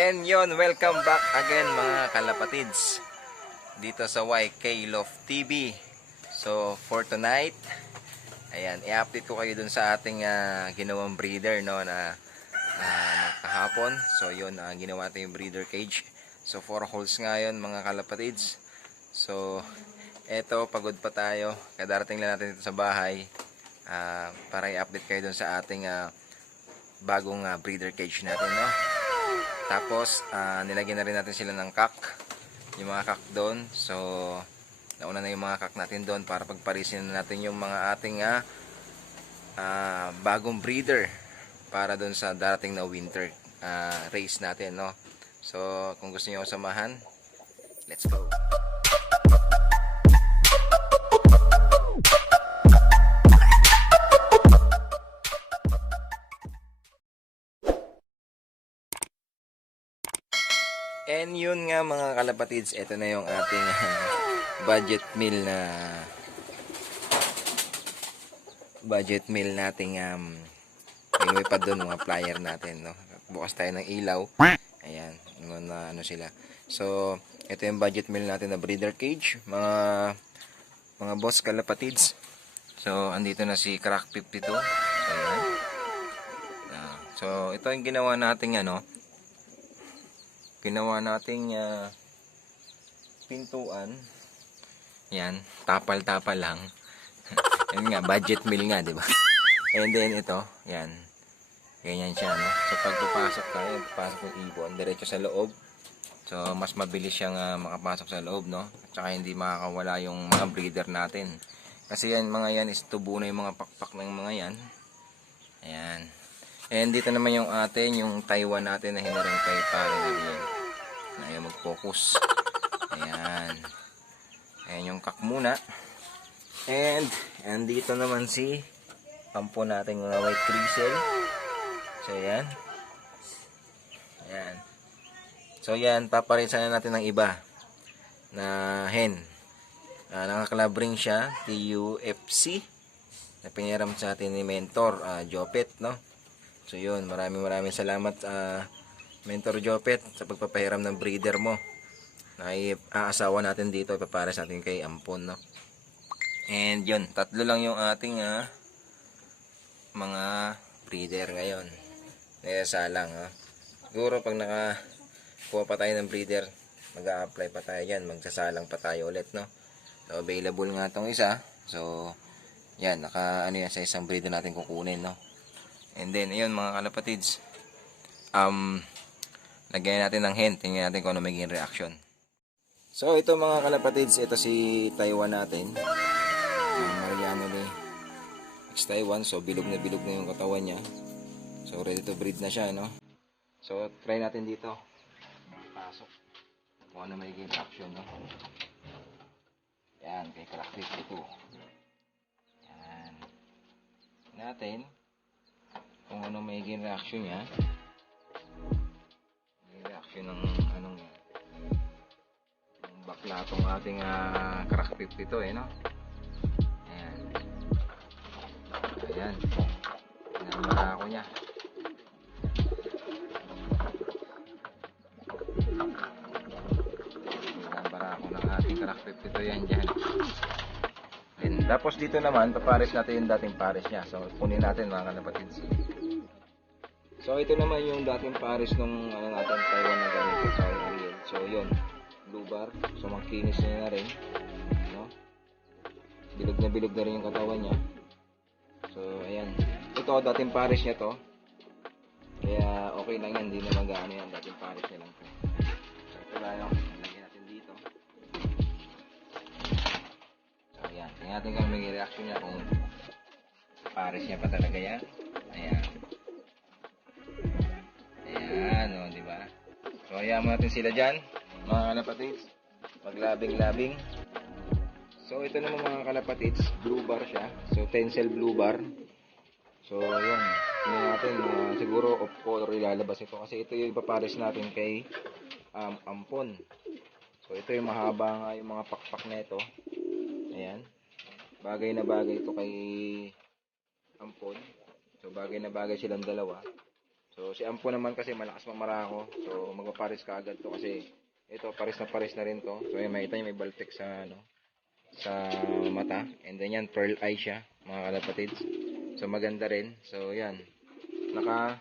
And yon, welcome back again mga kalapatids dito sa YK Love TV. So for tonight, ayan, i-update ko kayo dun sa ating ginawang breeder, no, na kahapon. So yun, ginawa natin yung breeder cage. So 4 holes nga yun mga kalapatids. So eto, pagod pa tayo, kadarating lang natin dito sa bahay para i-update kayo dun sa ating bagong breeder cage natin, no. Tapos, nilagyan na rin natin sila ng kak. Yung mga kak doon. So, nauna na yung mga kak natin doon para pagparisin na natin yung mga ating bagong breeder para doon sa darating na winter race natin, no? So, kung gusto niyo samahan, let's go! And yun nga mga kalapatids, ito na yung ating budget meal nating may pa doon mga flyer natin, no. Bukas tayo ng ilaw. Ayan, na ano sila. So, ito yung budget meal natin na breeder cage, mga boss kalapatids. So, andito na si Crack 52. So, ayan. So, ito yung ginawa nating pintuan. Yan, tapal-tapal lang. Yan nga, budget meal nga, di ba? And then ito, yan. Ganyan siya, no? So pag papasok yung ibon, diretso sa loob. So mas mabilis siyang makapasok sa loob, no? At saka hindi makakawala yung mga breeder natin. Kasi yan, mga yan is tubo na yung mga pakpak ng mga yan. Ayan. And dito naman yung yung Taiwan natin na hiniring kay Paring Ariel. Na ayaw mag-focus. Ayan. Ayan yung kak muna. And dito naman si pampo natin na white crystal. So ayan. Ayan. So yan, paparisan na natin ng iba na hen. Nakakalabring siya, TUFC. Na piniram sa atin ni Mentor Jopet, no? So yun, maraming salamat Mentor Jopet sa pagpapahiram ng breeder mo. Na aasawa natin dito, ipapares natin kay Ampon, no? And yun, 3 lang yung ating mga breeder ngayon. Nasalang, siguro pag nakakuha pa tayo ng breeder, mag-a-apply pa tayo yan, magsasalang pa tayo ulit, no? So available nga tong isa. So yan, yan sa isang breeder natin kukunin, no? And then, ayun mga kalapatids, lagyan natin ng hen, tingnan natin kung ano magiging reaction. So, ito mga kalapatids, ito si Taiwan natin. Mariano ni X-Taiwan, so bilog na yung katawan niya. So, ready to breed na siya, no? So, try natin dito. Pasok. Kung ano magiging reaction, no? Yan, kay Crack 52. Yan. Natin kung ano magiging reaction niya. Yung reaction ng ng bakla tong ating Crack 52, no? Ayan. Ayan. Namara ako niya. Namara ako ng ating Crack 52 yan dyan. And tapos dito naman, papares natin yung dating pares niya. So, kunin natin mga kalapatids. So, ito naman yung dating pares nung natin Taiwan na gamit ko sa Ariel. So, yun. Blue bar. So, makinis na rin. No? Bilog na rin yung katawan niya. So, ayan. Ito, dating pares niya to. Kaya, okay lang yan. Hindi na mag-ano yan. Dating pares niya lang to. So, ito lang yung lagyan natin dito. So, ayan. Tingnan natin kung may reaction niya kung pares niya pa talaga yan. Ayan. Ayan, o, diba? So, hayaan mo natin sila dyan, mga kalapatids. Maglabing-labing. So, ito naman mga kalapatids, blue bar siya. So, tencel blue bar. So, yun. Tingnan natin, siguro off color ilalabas ito. Kasi ito yung ipapares natin kay Ampon. So, ito yung mahaba nga yung mga pakpak na ito. Ayan. Bagay na bagay ito kay Ampon. So, bagay na bagay silang dalawa. So, So si Ampon naman kasi malakas mamarako. So magpapares ka agad to kasi ito pares na rin to. So yung makita niyo may baltek sa ano sa mata. And then yan pearl eye siya, mga kalapatids. So maganda rin. So yan. Naka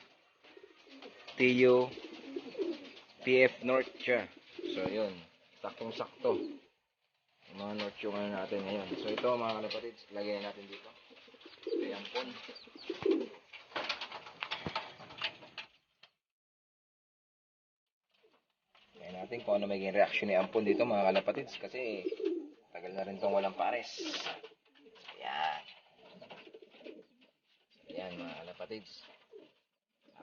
TU PF North siya. So yun. Saktong sakto. Yung mga North yung ano natin ngayon. So ito mga kalapatids, lagay natin dito. So Ampon. Natin kung ano magiging reaction ni Ampon dito mga kalapatids kasi tagal na rin tong walang pares. Ayan. Ayan mga kalapatids.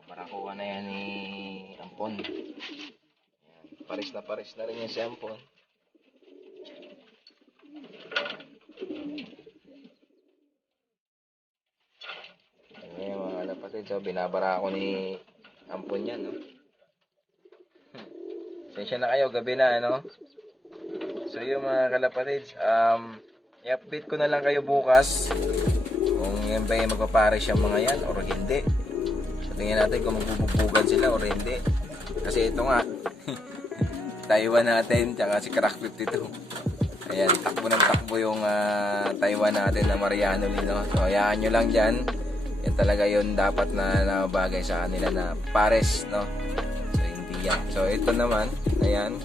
Parakuha na yan ni Ampon. Ayan. Pares na rin yan si Ampon. Ayan mga kalapatids. So, binabara ako ni Ampon yan. No? Sensya na kayo, gabi na, ano? So yung mga kalapatids, i-update ko na lang kayo bukas kung yan ba yung magpapares yung mga yan or hindi. So tingnan natin kung magbububugan sila or hindi. Kasi ito nga, Taiwan natin, tsaka si Crack 52. Ayan, takbo ng takbo yung Taiwan natin na Mariano Lino. So hayaan nyo lang dyan. Yan talaga yun dapat na nabagay sa kanila na pares, no? So ito naman, ayan.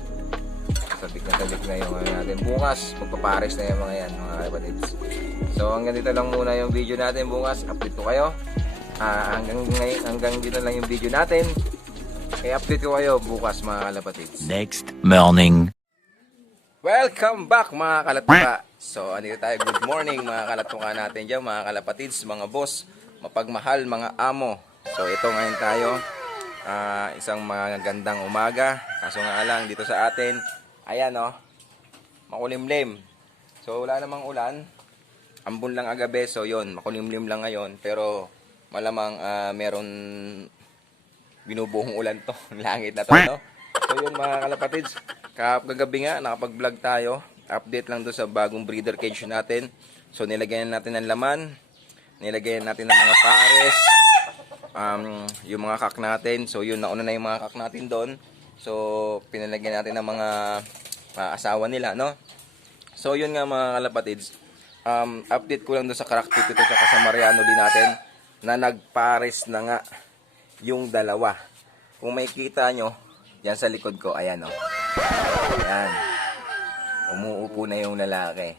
Sabik na yung ano natin. Bukas, magpapares na yung mga yan, mga kapatids. So hanggang dito lang muna yung video natin bukas. Update ko kayo. Hanggang dito lang yung video natin. I-update ko kayo bukas mga kalapatids. Next morning. Welcome back mga kalatuka. So andito tayo. Good morning mga kalatuka natin dyan, mga kalapatids, mga boss, mapagmahal, mga amo. So ito ngayon tayo. Isang magandang umaga. Kaso nga lang dito sa atin, ayan makulimlim. So wala namang ulan. Ambon lang agabi. So yun, makulimlim lang ngayon. Pero malamang meron binubuhong ulan to. Langit na to, no? So yun mga kalapatids, kagabi nga nakapag-vlog tayo. Update lang doon sa bagong breeder cage natin. So nilagyan natin ng laman. Nilagyan natin ng mga pares. Yung mga kak natin. So yun, nauna na yung mga kak natin doon. So pinalagyan natin ng mga asawa nila, no? So yun nga mga kalapatids, update ko lang doon sa Crack 52 at sa Mariano din natin na nagpares na nga yung dalawa. Kung makikita nyo yan sa likod ko, ayan ayan, umuupo na yung lalaki.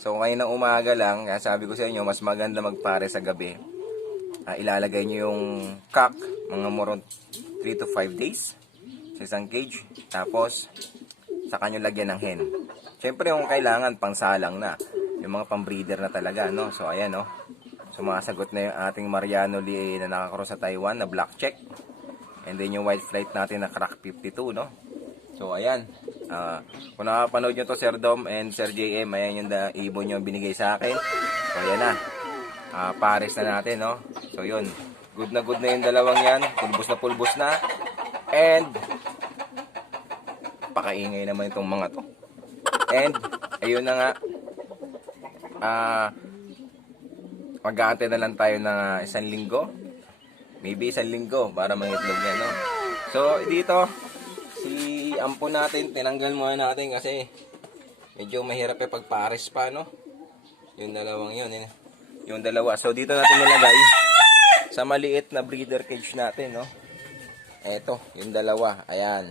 So ngayon ng umaga lang, sabi ko sa inyo, mas maganda magpares sa gabi. Ilalagay nyo yung cock mga more 3 to 5 days sa isang cage. Tapos saka nyo lagyan ng hen. Siyempre yung kailangan pangsalang na, yung mga pambreeder na talaga, no? So ayan sumasagot na yung ating Mariano Lee na nakakross sa Taiwan na black check. And then yung white flight natin na Crack 52, no? So ayan, kung nakapanood nyo to Sir Dom and Sir JM, ayan yung ibon nyo binigay sa akin. So ayan na, pares na natin, no? So yun, good na yung dalawang yan. Pulbos na. And pakaingay naman itong mga to. And ayun na nga, mag-aantay na lang tayo ng isang linggo. Maybe isang linggo para mangitlog yan, no? So dito, si Ampon natin, tinanggal muna natin kasi medyo mahirap pagpares pa, no? Yung dalawang yun, yung dalawa. So dito natin nilagay sa maliit na breeder cage natin, no? Eto, yung dalawa. Ayan.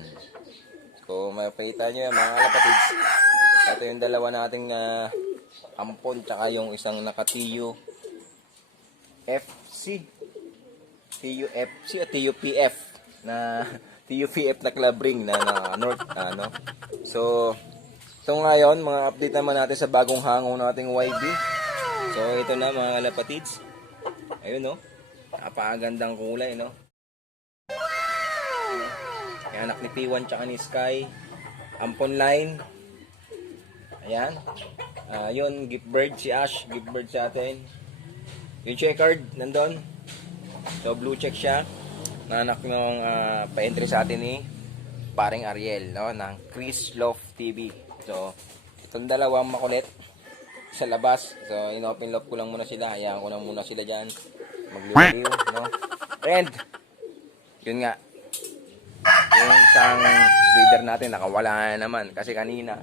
So mapakita nyo yan mga kalapatids. Ito yung dalawa nating Ampon tsaka yung isang naka-TU FC. TUFC at TUPF na TUPF na club ring na North, ano. So ngayon, mga update naman natin sa bagong hango nating YB. So ito na mga kalapatids. Ayun, no? Napakagandang kulay, no? Yung anak ni P1 tsaka ni Sky. Ampon line. Ayan. Yun, gift bird si Ash. Gift bird sa atin. Yung checkered, nandun. So, blue check siya. Na anak nung pa-entry sa atin ni paring Ariel, no? Ng Chris Love TV. So, itong dalawang makulit sa labas. So, in-open love ko lang muna sila. Hayaan ko lang muna sila dyan. Magliwaliw, no? And, yun nga, yung isang breeder natin nakawala na naman kasi kanina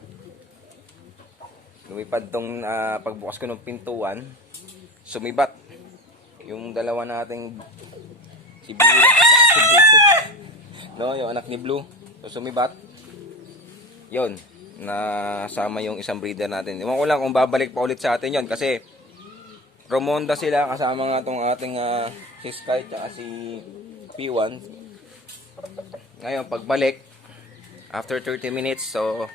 lumipad tong pagbukas ko ng pintuan, sumibat yung dalawa nating si Blue, si Blue, no, yung anak ni Blue. So sumibat yun, nasama yung isang breeder natin. Ewan ko lang kung babalik pa ulit sa atin yon kasi Romonda sila kasama nga tong ating si Sky at si P1. Ngayon pagbalik after 30 minutes, so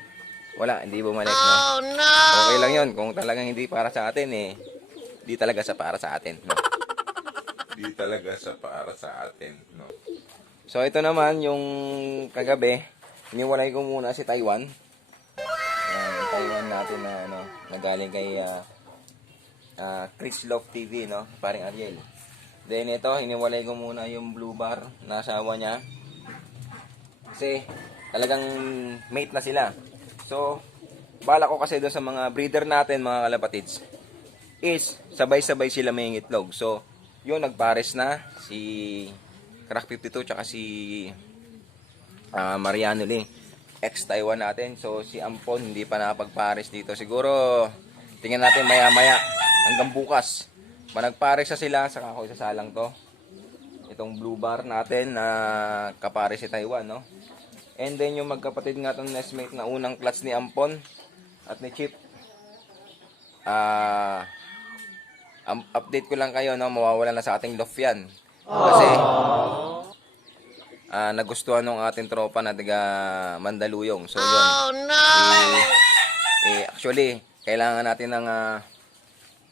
wala, hindi bumalik, no? Oh, no! Okay lang yun kung talagang hindi para sa atin, hindi talaga sa para sa atin, no? Di talaga sa para sa atin, no? So ito naman yung kagabi, iniwalay ko muna si Taiwan. Yan, yung Taiwan natin na nagaling kay Chris Love TV, no? Paring Ariel. Then ito, hiniwalay ko muna yung blue bar na asawa niya. Kasi talagang mate na sila. So, bala ko kasi doon sa mga breeder natin, mga kalapatids, is sabay-sabay sila may itlog. So, yun, nagpares na si Crack 52 tsaka si Mariano Lee, ex-Taiwan natin. So, si Ampon hindi pa nakapagpares dito. Siguro, tingnan natin maya-maya hanggang bukas. Nagpares na sila, saka ako isasalang to. Itong blue bar natin na kapares si Taiwan, no? And then yung magkapatid nga itong nestmate na unang clutch ni Ampon at ni Chip. Update ko lang kayo, no? Mawawala na sa ating loft yan. Kasi nagustuhan ng ating tropa na taga Mandaluyong. So yun. Oh, no! Actually, kailangan natin ng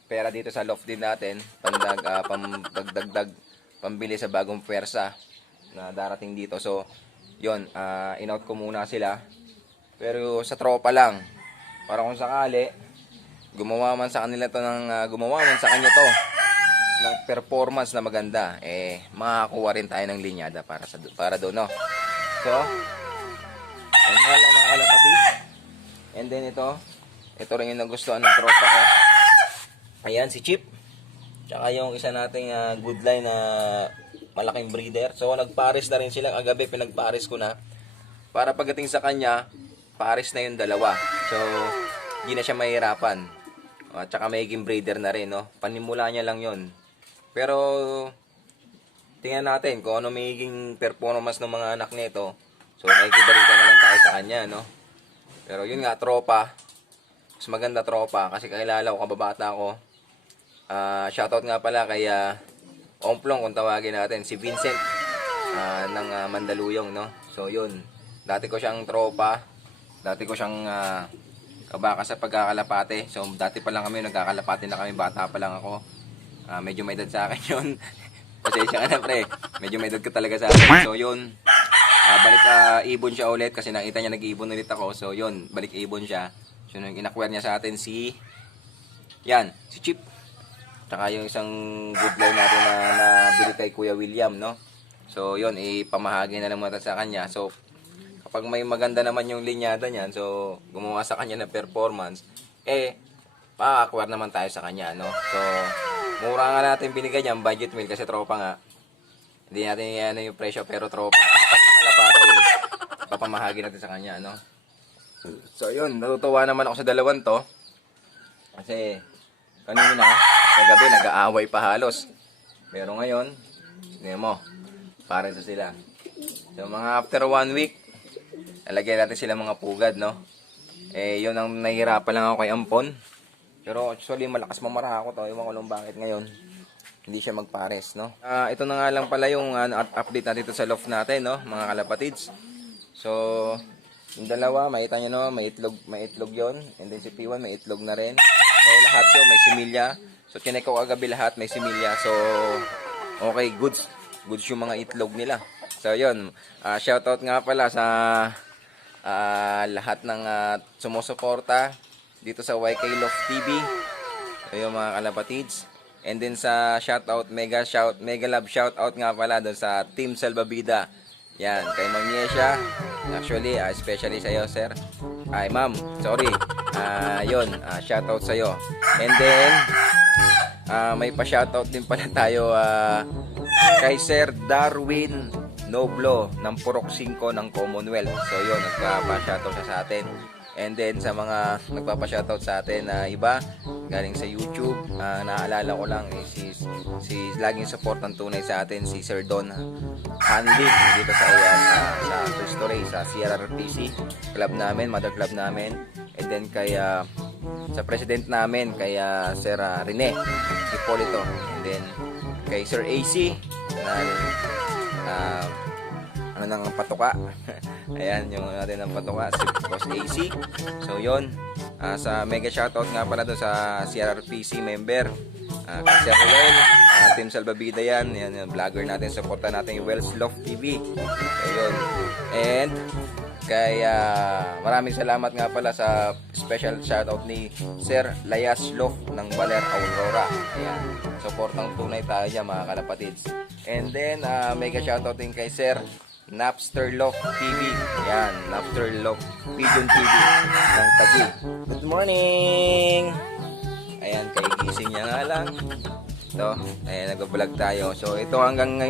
pera dito sa loft din natin. Pagdagdag, pambili sa bagong pwersa na darating dito. So, yun, in-out ko muna sila. Pero sa tropa lang. Para kung sakali, gumawa man sa kanya to ng performance na maganda, makakuha rin tayo ng linyada para doon, no? So, ayun nga lang mga kalapatid. And then ito rin yung nagustuhan ng tropa ko. Ayan, si Chip. Tsaka yung isa nating good line na malaking breeder. So, nagpares na rin sila. Kagabi, pinagpares ko na. Para pagdating sa kanya, pares na yung dalawa. So, hindi na siya mahirapan. At saka magiging breeder na rin, no? Panimula niya lang yon. Pero, tingnan natin kung ano magiging performance ng mga anak nito. So, nakikibalita na lang tayo sa kanya, no? Pero yun nga, tropa. Mas maganda tropa kasi kakilala ko, kababata ko. Shoutout nga pala kay Omplong kung tawagin natin, si Vincent ng Mandaluyong, no? So yun, dati ko siyang tropa, dati ko siyang kabaka sa pagkakalapate. So dati pa lang kami nagkakalapate na kami, bata pa lang ako. Medyo may edad sa akin yun. Pasensya ka na pre, medyo may edad ka talaga sa akin. So yun, balik ibon siya ulit kasi nakita niya nag-ibon ulit ako. So yun, balik ibon siya. So yung in-acquire niya sa atin si Chip. Tsaka yung isang good line natin na nabili kay Kuya William, no? So, yun, ipamahagi na lang muna sa kanya. So, kapag may maganda naman yung linyada niyan, so, gumawa sa kanya ng performance, pa-acquire naman tayo sa kanya, no? So, mura nga natin binigay niya, budget meal, kasi tropa nga. Hindi natin yan yung presyo, pero tropa. Kapag nakalapate, papamahagi natin sa kanya, no? So, yun, natutuwa naman ako sa dalawan to. Kasi, kanina, kagabi, nag-aaway pa halos. Pero ngayon, hindi mo, parang ito sila. So, mga after 1 week, nalagyan natin sila mga pugad, no? Yun ang nahihirapan lang ako kay Ampon. Pero actually, malakas mamara ako to. Iwan ko lang bakit ngayon hindi siya magpares, no? Ito na nga lang pala yung update natin dito sa loft natin, no? Mga kalapatids. So, yung dalawa, makita nyo, no? May itlog yon. And then si P1, may itlog na rin. So, lahat yun, may similya. So, chinek ko kagabi lahat, may similya. So, okay, goods. Goods yung mga itlog nila. So, yun. Shoutout nga pala sa lahat ng sumusuporta dito sa YK Love TV. So, yung mga kalapatids. And then sa shoutout, mega love shoutout nga pala doon sa Team Salvavida. Yan, kay Ma'am Yesha. Actually, especially sa iyo, sir. Ay, ma'am, sorry. Yun, shoutout sa iyo. And then, may pa-shoutout din pala tayo kay Sir Darwin Noblo ng Purok 5 ng Commonwealth. So yun, nagpapa-shoutout siya sa atin. And then sa mga nagpapa-shoutout sa atin na iba galing sa YouTube, naaalala ko lang si laging support ng tunay sa atin si Sir Don Hanley dito sa Cristo Rey sa CRRPC club namin, mother club namin. And then kaya sa president namin kaya Sir Rene Hipolito. And then kay Sir AC na ng patuka. Ayan, yung natin ng patuka, si Boss AC. So, yon sa mega shoutout nga pala doon sa CRRPC member. Kasi ako yun, Team Salvavida yan. Yan, yung vlogger natin. Supportan natin yung Wells Love TV. So, yun. And, kaya maraming salamat nga pala sa special shoutout ni Sir Layas Love ng Baler Aurora. Ayan. Supportang tunay tayo dyan mga kalapatids. And then, mega shoutout din kay Sir Napster Love TV. Yan, Napster Love Pigeon TV ng Taguig. Good morning! Ayan, kay gising niya nga lang. Ito, ayan, nag-vlog tayo. So, ito hanggang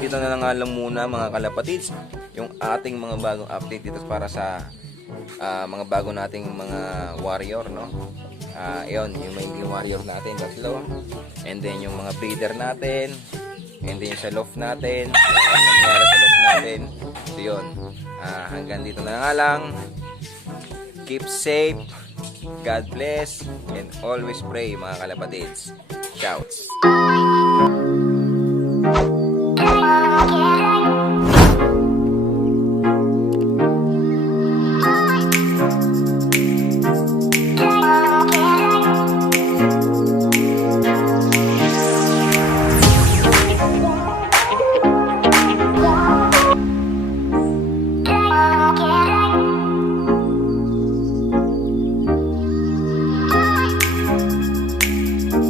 dito na lang muna mga kalapatids. Yung ating mga bagong update dito para sa mga bago nating mga warrior, no? Ayun, yung mga warrior natin, tatlo. And then, yung mga breeder natin. And then sa loft natin, nangyari sa loft natin. So yun, hanggang dito na nga lang. Keep safe, God bless, and always pray mga kalapatids. Shouts.